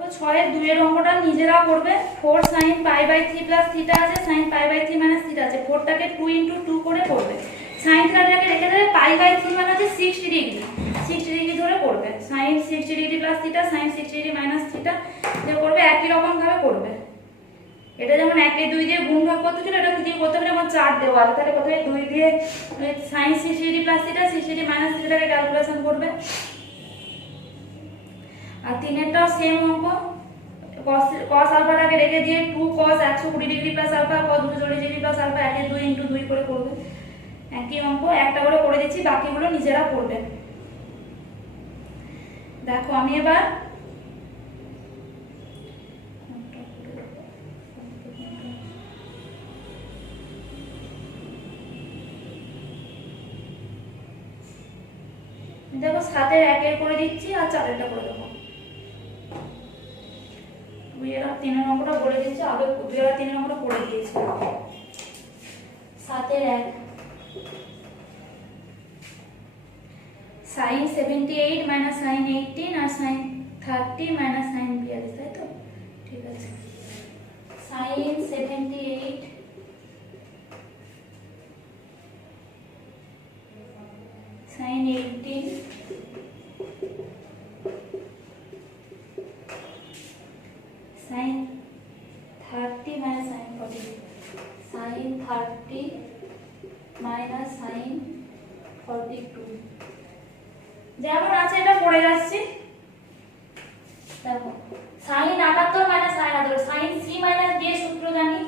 দেখো 6-2 এর অঙ্কটা নিজেরা করবে। 4 sin pi by 3 plus theta আছে, sin pi by 3 minus theta আছে। 4টাকে 2 ইনটু 2 করে করবে। sin থিটাটাকে রেখে দেবে, পাই বাই 3 মানে হচ্ছে 60 ডিগ্রি, 60 ডিগ্রি ধরে করবে। sin 60 degree plus theta, sin 60 degree minus theta যে করবে একই রকম ভাবে করবে। এটা যেমন 1 2 দিয়ে গুণ ভাগ করতে ছিল, এটা যদি করতে হবে যেমন 4 দেওয়া আছে, তাহলে প্রথমে 2 দিয়ে sin 60 degree plus theta 60 degree minus থিটাকে ক্যালকুলেশন করবে। আর 3এরটাও সেম অঙ্ক, cos আলফাটাকে রেখে দিয়ে 2 cos 120 degree plus alpha cos 240 degree plus alpha 1 2 into 2 করে করবে। একই অঙ্ক একটা করে করে দিচ্ছি, বাকিগুলো নিজেরা করবে। দেখো আমি এবার দেখো 7-এর 1-এর করে দিচ্ছি আর 4-এরটা করে দেবো। 2 আর 3-এর অঙ্কটা বলে দিচ্ছি, আগে 2 আর 3-এর অঙ্কটা করে দিয়েছি। 7-এর 1 sin 78 মাইনাস sin 18 আর sin 30 মাইনাস sin 42, তাই তো? ঠিক আছে। sin 78 sin 18 sin 30 minus sin 40, sin 30 minus sin 42 যেমন আছে এটা পড়ে যাচ্ছি। দেখো sin 78 minus sin 78, sin c minus d এর সূত্র জানি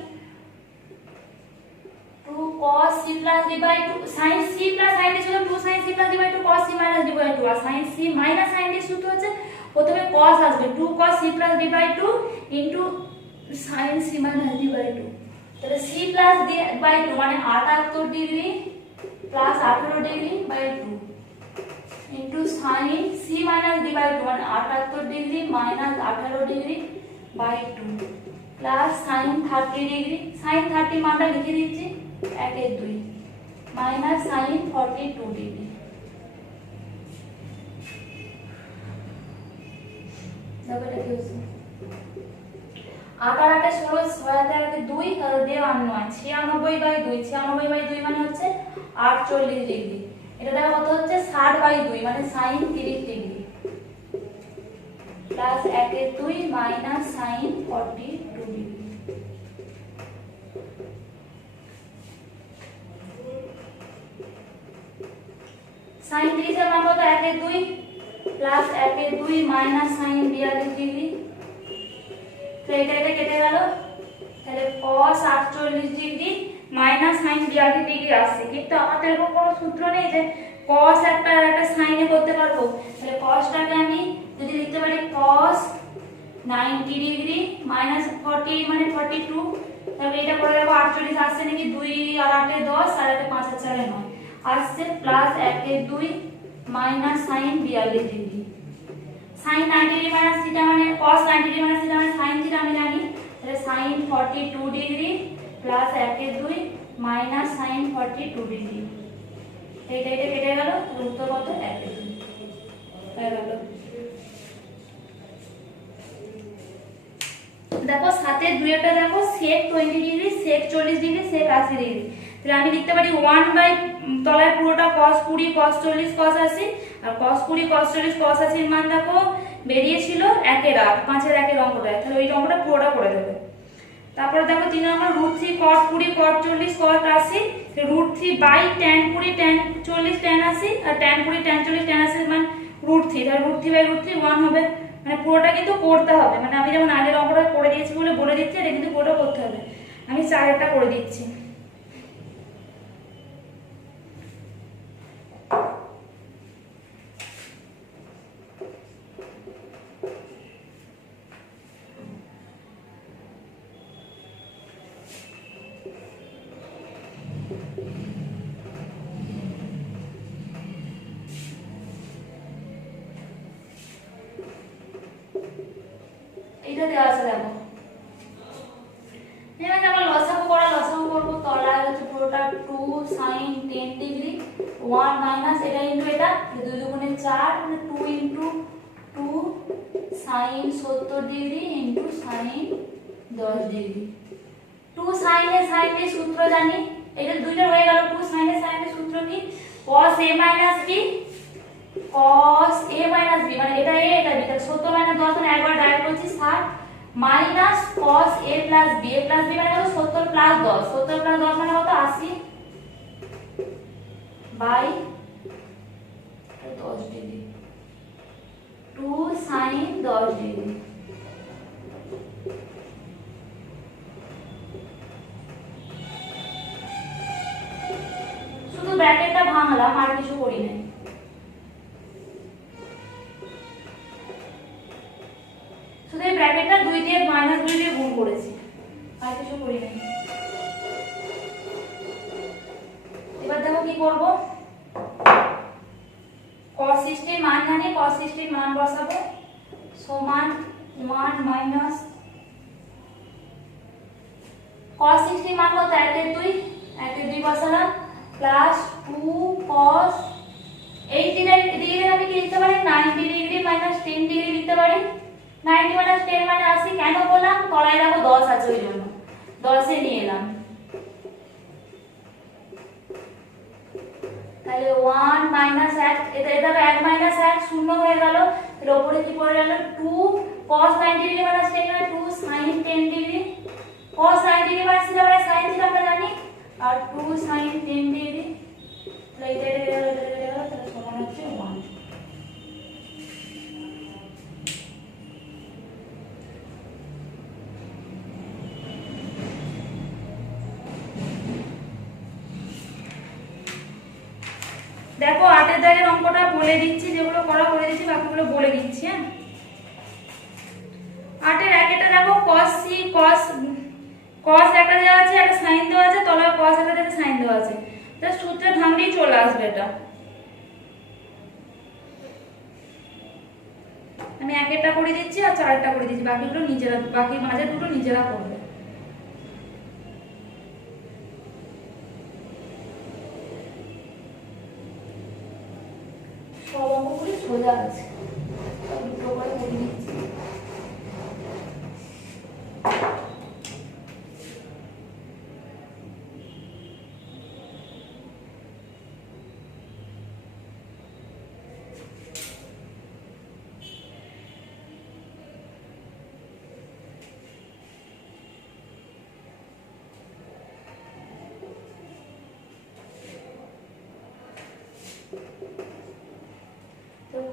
2 cos c plus d by 2, sin c plus sin d ছিল 2 sin c plus d by 2 cos c minus d by 2, R sin c minus sin d সূত্র হচ্ছে প্রথমে cos আসবে 2 cos c plus d by 2 into sin c minus d by 2, তাহলে c plus d by 2 মানে 78 degree plus 18 degree by 2 into sin c minus d by 2 মানে 78 degree minus 18 degree by 2 plus sin 30 degree, sin 30 মানটা লিখে দিচ্ছি 1 2 minus sin 42 degree. দেখো এটা কি হচ্ছে, 8 আর 8 16, 6 আর 8 2, আর দিয়ে 9 96 বাই 2, 96 বাই 2 মানে হচ্ছে 48 ডিগ্রি। এটা দেখো কত হচ্ছে 60 বাই 2 মানে sin 30 degree plus 1 2 minus sin 42 degree. sin 30 এর মান কত 1 2 প্লাস 1 2 মাইনাস sin 42 ডিগ্রি। তো এটা কেটে গেল, তাহলে cos 48 degree minus sin 42 degree আসছে। কিন্তু আমাদের এরকম কোনো সূত্র নেই যে cos একটা আর একটা sin এ করতে পারবো। তাহলে cosটাকে আমি যদি লিখতে পারি cos 90 ডিগ্রি মাইনাস 40 মানে 42, তাহলে এটা করে দেবো 48 আসছে নাকি 2 আর 8 10 আর 5 আর 4 9 আসছে plus 1 2 minus sin 42 degree. sin 90 degree minus theta মানে cos 90 ডিগ্রি মাইনাস থিটা মানে sin থিটা আমি জানি, তাহলে sin 42 degree plus 1 2 minus sin 42 degree. এইটা কেটে গেল, উত্তর কত 1 2 হয়ে গেল। দেখো 7-এর 2-টা দেখো sec 20 degree, sec 40 degree, sec 80 degree. তাহলে আমি লিখতে পারি 1 বাই তলায় পুরোটা cos 20 cos 40 cos 80, আর cos 20 cos 40 cos 80 এর মান দেখো বেরিয়েছিল 1 এর 8, 5 এর 1 এর অঙ্কটা, তাহলে ওই অঙ্কটা পুরোটা করে দেবে। তারপরে দেখো 3 number √3 cot 20 cot 40 cot 80, √3 by tan 20 tan 40 tan 80, আর tan 20 tan 40 tan 80 এর মান √3, তাহলে √3 বাই √3 1 হবে। মানে পুরোটা কিন্তু করতে হবে, মানে আমি যেমন আগের অঙ্কটা করে দিয়েছি বলে বলে দিচ্ছি, এটা কিন্তু পুরোটা করতে হবে। আমি 4-এরটা করে দিচ্ছি। এটা দেওয়া আছে দেখো, এখানে আমরা লসাগু করবো। তলায় হচ্ছে পুরোটা 2 sin 10 ডিগ্রি 1 মাইনাস এটা ইনটু এটা 2 2 4 মানে 2 into 2 sine 70 degree into sine 10 degree. 2 sin A sin b সূত্র জানি, এটা দুইটা হয়ে গেল। 2 sin এ sin b সূত্র কি? cos a minus b, cos a minus b মানে এটা a এটা b, তাহলে 70 minus 10 মানে একবার ডাইরেক্ট করছি 60 minus cos a plus b, a plus b মানে কত? 70 plus 10, 70 plus 10 মানে কত? 80 বাই 10 ডিগ্রি। 2 sin 10 degree. শুধু ব্র্যাকেটটা ভাঙলাম, আর কিছু করি নাই। শুধু এই ব্র্যাকেটটা 2 দিয়ে মাইনাস 2 দিয়ে গুণ করেছি, আর কিছু করি নাই। এবার দেখো কি করব। cos 60 মান জানি, cos 60 মান বসাবো সমান 1 মাইনাস cos 60 মান কত? 1/2 বসালাম প্লাস 2 cos 80 ডিগ্রি আমি কি লিখতে পারি? 90 ডিগ্রি মাইনাস 10 ডিগ্রি লিখতে পারি। 90 মাইনাস 10 মানে 80। কেন বললাম? তলায় দেখো 10 আছে ওই জন্য 10 এ নিয়ে এলাম। তাহলে 1 মাইনাস 1, এটা 1 মাইনাস 1 শূন্য হয়ে গেল। এর উপরে কি পড়ে গেল? 2 cos 90 ডিগ্রি মাইনাস 10 মানে 2 sin 10 degree. cos 90 degree minus theta মানে sin থিটা আমরা জানি, আর 2 sin 10 ডিগ্রি। তাহলে এটা তাহলে সমান হচ্ছে 1। দেখো 8 দাগের অঙ্কটা বলে দিচ্ছি, যেগুলো করা করে দিচ্ছি বাকিগুলো বলে দিচ্ছি। হ্যাঁ, 8 এর একটা দেখো cos c cos একটা দেওয়া আছে, একটা sin দেওয়া আছে, তলায় cos একটা দেওয়া আছে, sin দেওয়া আছে। জাস্ট সূত্রে ভাঙলেই চলে আসবে এটা। আমি একটা করে দিচ্ছি আর 4টা করে দিচ্ছি, বাকিগুলো নিজেরা, বাকি মাঝে দুটো নিজেরা করবে। সব অঙ্কগুলি সোজা আছে, দুটো করে করে দিচ্ছি।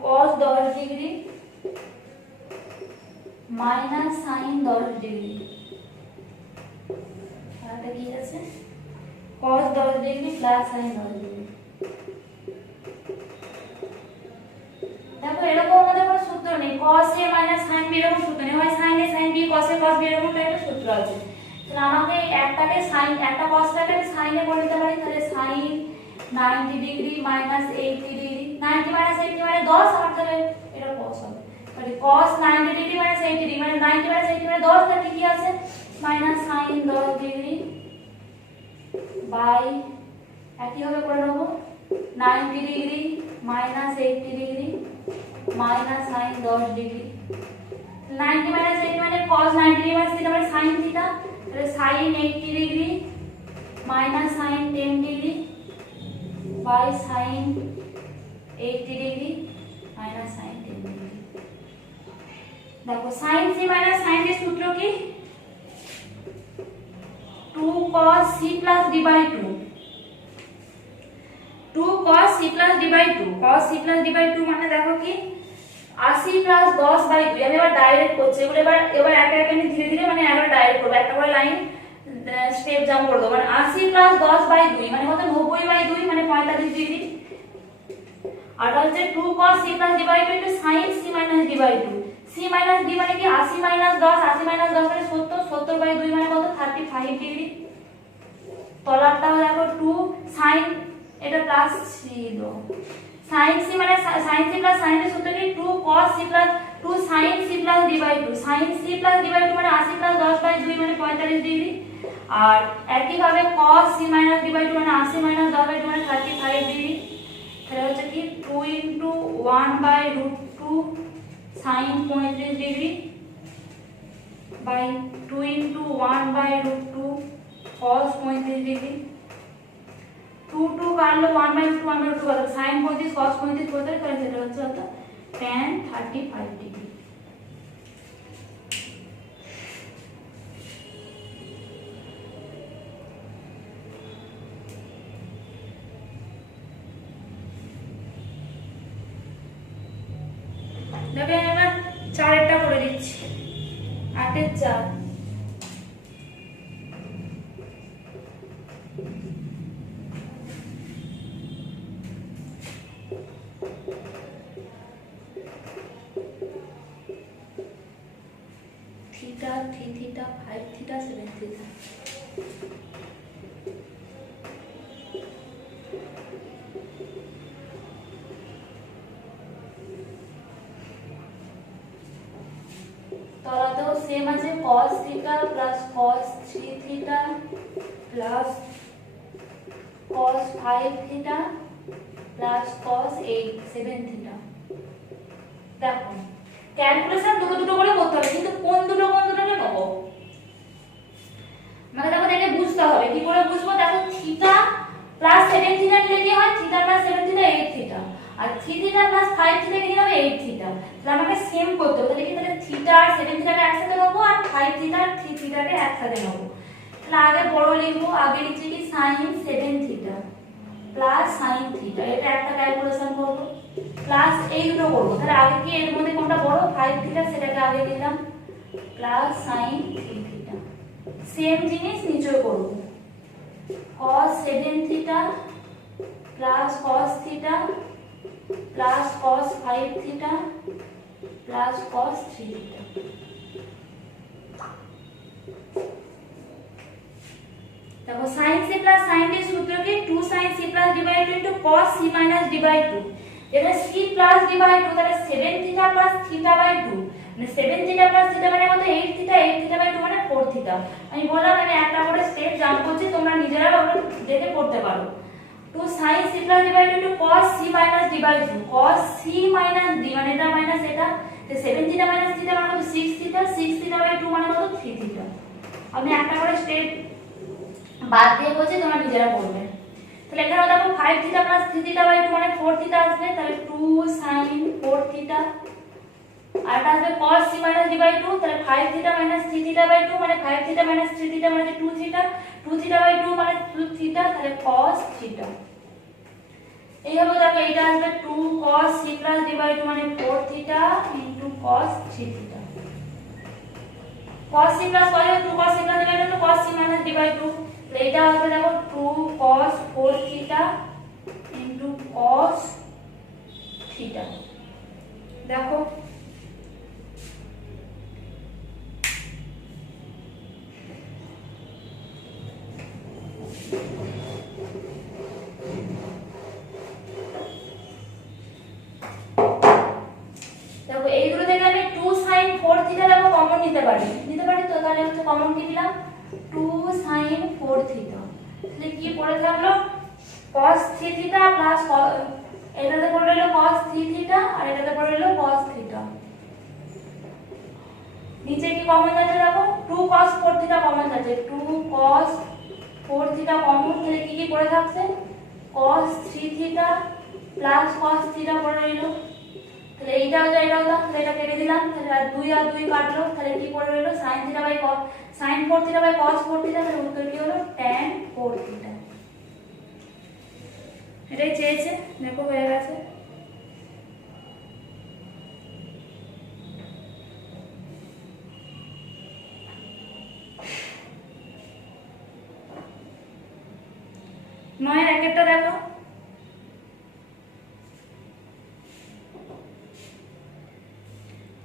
cos 10 degree minus sin 10 degree, এটা কি আছে? cos 10 degree plus sin 10 degree. দেখো এরকম আমাদের কোনো সূত্র নেই, cos a minus sin b এরকম সূত্র নেই, হয় sin a sin b cos a cos b এরকম টাইপের সূত্র আছে। তাহলে আমাকে একটাকে sin, একটা cosটাকে sin এ করে নিতে পারি। তাহলে sin 90 degree minus 80 degree, 90 minus 80 মানে 10, আর তাহলে এটা cos হবে। তাহলে cos 90 ডিগ্রি মাইনাস 80 ডিগ্রি মানে 90 মাইনাস 80 মানে 10, তাহলে কি আছে? মাইনাস sin 10 ডিগ্রি বাই একই ভাবে করে নেব 90 degree minus 80 degree minus sin 10 degree. 90 minus 80 মানে cos 90 ডিগ্রি মাইনাস থিটা মানে sin থিটা, তাহলে sin 80 degree minus sin 10 degree by sin 80 degree minus sin 10 degree. দেখো sin c minus sin d সূত্র কি? 2 cos c plus d by 2, 2 cos c plus d by 2, cos c plus d by 2 মানে দেখো কি 80 plus 10 by 2। আমি এবার direct করছি, এগুলো এবার একে একে ধীরে ধীরে মানে এবার ডাইরেক্ট করব, একটা করে লাইন স্টেপ জাম্প করে দেব। মানে 80 plus 10 by 2 মানে কত? 90 by 2 মানে 45 ডিগ্রি। আর হচ্ছে 2 cos c plus d by 2 into sin c minus d by 2, c minus d মানে কি 80 minus 10, 80 minus 10 মানে 70, 70 by 2 মানে কত? 35 ডিগ্রি। তলারটাও দেখো 2 sin, এটা প্লাস ছিল sin c মানে sin c plus sin d সূত্র কি? 2 cos c plus 2 sin c plus d by 2, sin c plus d by 2 মানে 80 plus 10 by 2 মানে 45 ডিগ্রি। আর একই ভাবে cos c minus d by 2 মানে 80 minus 10 by 2 মানে 35 ডিগ্রি। তাহলে হচ্ছে কি 2 into 1 by root 2 sin 35 degree by 2 into 1 by root 2 cos 35 degree 2 2 কাটলো 1 by root 2 1 by root 2 কত sin 35 cos 35 করতে তাহলে সেটা হচ্ছে কত tan 35 ডিগ্রি। দেখো এবার 4 করে দিচ্ছি 8 এর 4 থিটা 3 থিটা 5 থিটা 7 থিটা তলাতেও সেম আছে cos theta plus cos 3 theta plus cos 5 theta plus cos 7 theta. দেখো ক্যালকুলেশন দুটো করে করতে হবে, কিন্তু কোন দুটোকে পাবো আমাকে দেখো দেখে বুঝতে হবে। কি করে বুঝবো? দেখো থিটা প্লাস 7 থিটা নিলে কি হয়? থিটা প্লাস 7 থিটা 8 থিটা, আর 3 থিটা প্লাস 5 থিটা কি হবে? 8 থিটা। তাহলে আমাকে সেম করতে হবে। তাহলে থিটা আর 7 থিটাকে একসাথে নেবো আর 5 থিটা আর 3 থিটাকে একসাথে নেবো। তাহলে আগে বড় লিখবো, আগে লিখছি কি sin 7 theta plus sin theta, এটা একটা ক্যালকুলেশন করব, প্লাস এই দুটো করব। তাহলে আগে কি এর মধ্যে কোনটা বড়? 5 থিটা, সেটাকে আগে দিলাম, প্লাস sin 3 থিটা। সেম জিনিস নিচে করব, cos 7 theta plus cos theta plus cos 5 theta plus cos 3 theta. দেখো sin c plus sin d সূত্র কি 2 sin c plus d by 2 into cos c minus d by 2। এবার c plus d by 2 তাহলে 7 theta plus theta by 2, মানে 7 theta plus theta মানে কত? 8 theta, 8 theta by 2 মানে 4 theta. আমি বললাম আমি একটা করে স্টেপ জাম্প করছি, তোমরা নিজেরা ওটা দেখে করতে পারো। 2 sin c plus d by 2 into cos c minus d by 2, cos c minus d মানে এটা মাইনাস এটা, তো 7 থিটা মাইনাস থিটা মানে কত? 6 থিটা, 6 থিটা বাই 2 মানে কত? 3 থিটা। আমি একটা করে স্টেপ বাদ দিয়ে বলছি, তোমরা নিজেরা করবে। তাহলে এখানে দেখো 5 থিটা প্লাস 3 থিটা বাই 2 মানে 4 থিটা আসবে, তাহলে 2 sin 4 থিটা, আর এটা আসবে cos c minus d by 2, তাহলে 5 থিটা মাইনাস 3 থিটা বাই 2 মানে 5 থিটা মাইনাস 3 থিটা মানে 2 থিটা, 2 থিটা বাই 2 মানে 2 থিটা, তাহলে cos থিটা। এই হবে দেখো এটা আসবে 2 cos c plus d by 2 মানে 4 theta into cos 3 theta. cos c plus cos 2 cos c plus d by 2 cos c minus d by 2, এটা হবে দেখো 2 cos 4 theta into cos theta. দেখো দেখো এইগুলো থেকে আমি 2 sin 4 থিটা দেখো কমন নিতে পারি তো, তাহলে হচ্ছে কমন কি দিলাম 2 sin 4 থিটা। তাহলে কি পড়ে থাকলো cos 3 থিটা প্লাস এটাতে পড়ে রইলো cos 3 থিটা আর এটাতে পড়ে রইলো cos থিটা। নিচে কি কমন যাচ্ছে দেখো 2 cos 4 থিটা কমন যাচ্ছে, 2 cos 4 থিটা কমন, তাহলে কি পড়ে থাকছে cos 3 theta plus cos theta পড়ে রইলো। তাহলে এইটাও যা এটাও দাও, তাহলে এটা কেটে দিলাম, তাহলে আর 2 আর 2 কাটলো, তাহলে কি পড়ে রইলো sin theta by cos sin 4 theta by cos 4 theta, তাহলে উত্তর কি হলো tan 4 থিটা। এটাই চেয়েছে, দেখো হয়ে গেছে। নয় একটা দেখো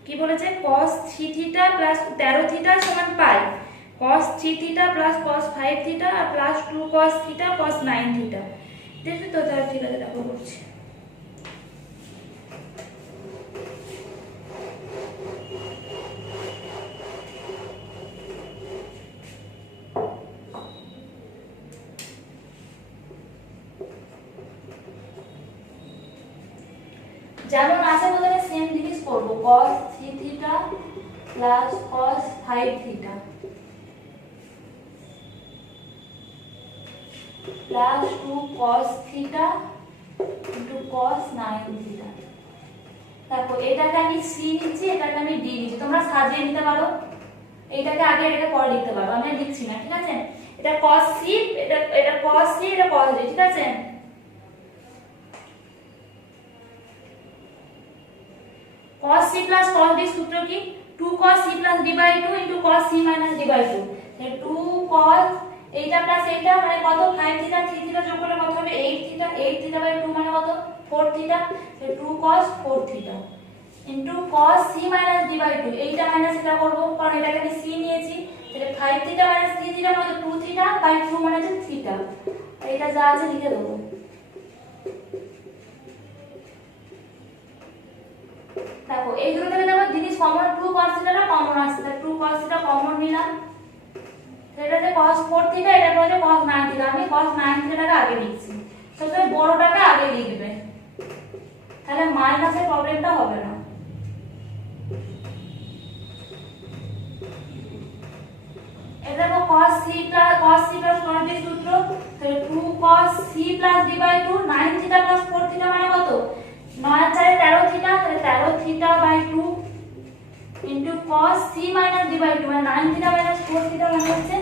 কি বলেছে cos 3 থিটা প্লাস 13 থিটা সমান পাই, cos 3 theta plus cos 5 theta আর plus 2 cos theta cos 9 theta. দেখি তো তাহলে ঠিক আছে, দেখো করছি। যেমন আছে বলে সেম জিনিস করব cos 3 theta plus cos 5 theta plus 2 cos theta into cos 9 theta. তারপর এটাকে আমি c নিচ্ছি, এটাকে আমি d নিচ্ছি, তোমরা সাজিয়ে নিতে পারো, এইটাকে আগে এটাকে পরে লিখতে পারো, আমি লিখছি না, ঠিক আছে। এটা cos c, এটা cos c, এটা cos d, ঠিক আছে। cos c plus cos d সূত্র কি 2 cos c plus d by 2 into cos c minus d by 2, তাহলে 2 cos এইটা প্লাস এইটা মানে কত 5 থিটা 3 থিটা যোগ করলে কত হবে 8 থিটা, 8 থিটা বাই 2 মানে কত 4 থিটা, তাহলে 2 cos 4 theta into cos c minus d by 2, এইটা মাইনাস এটা করব কারণ এটাকে আমি c নিয়েছি, তাহলে 5 থিটা minus 3 থিটা মানে 2 থিটা বাই 2 মানে হচ্ছে থিটা, আর এটা যা আছে লিখে দেব। দেখো এই দুটো থেকে দেখো জিনিস কমন 2 cos থিটাটা কমন আসছে, তাহলে 2 cos থিটা কমন নিলাম, এটা যে cos 4 থিটা, এটা হচ্ছে cos 9 থিটা, আমি cos 9 থিটাটাকে আগে লিখছি, সবচেয়ে বড়টাকে আগে লিখবে, তাহলে মাইনাসের প্রবলেমটা হবে না। এটা দেখো cos c plus cos d সূত্র, তাহলে 2 cos c plus d by 2, 9 theta plus 4 theta মানে কত 9 আর 4 13 থিটা, তাহলে 13 theta by 2 into cos c minus d by 2 মানে 9 থিটা minus 4 থিটা মানে হচ্ছে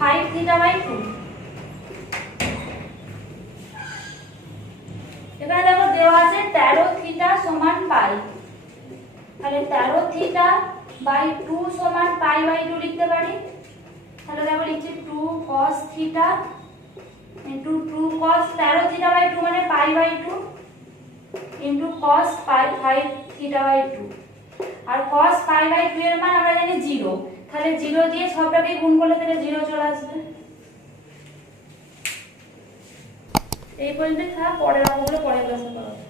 5 থিটা by 2। এখানে দেখো দেওয়া আছে 13 থিটা সমান পাই, তাহলে 13 থিটা by 2 সমান পাই by 2 লিখতে পারি, তাহলে দেখো লিখছি 2 cos theta into 2 cos 13 theta by 2 মানে pi by 2 into cos 5 theta by 2, আর cos পাই বাই 2 এর মান আমরা জানি 0, তাহলে 0 দিয়ে সবটাকে গুণ করলে তাহলে 0 চলে আসবে। এই পর্যন্ত থাক, পরের অঙ্কগুলো পরের ক্লাসে করব।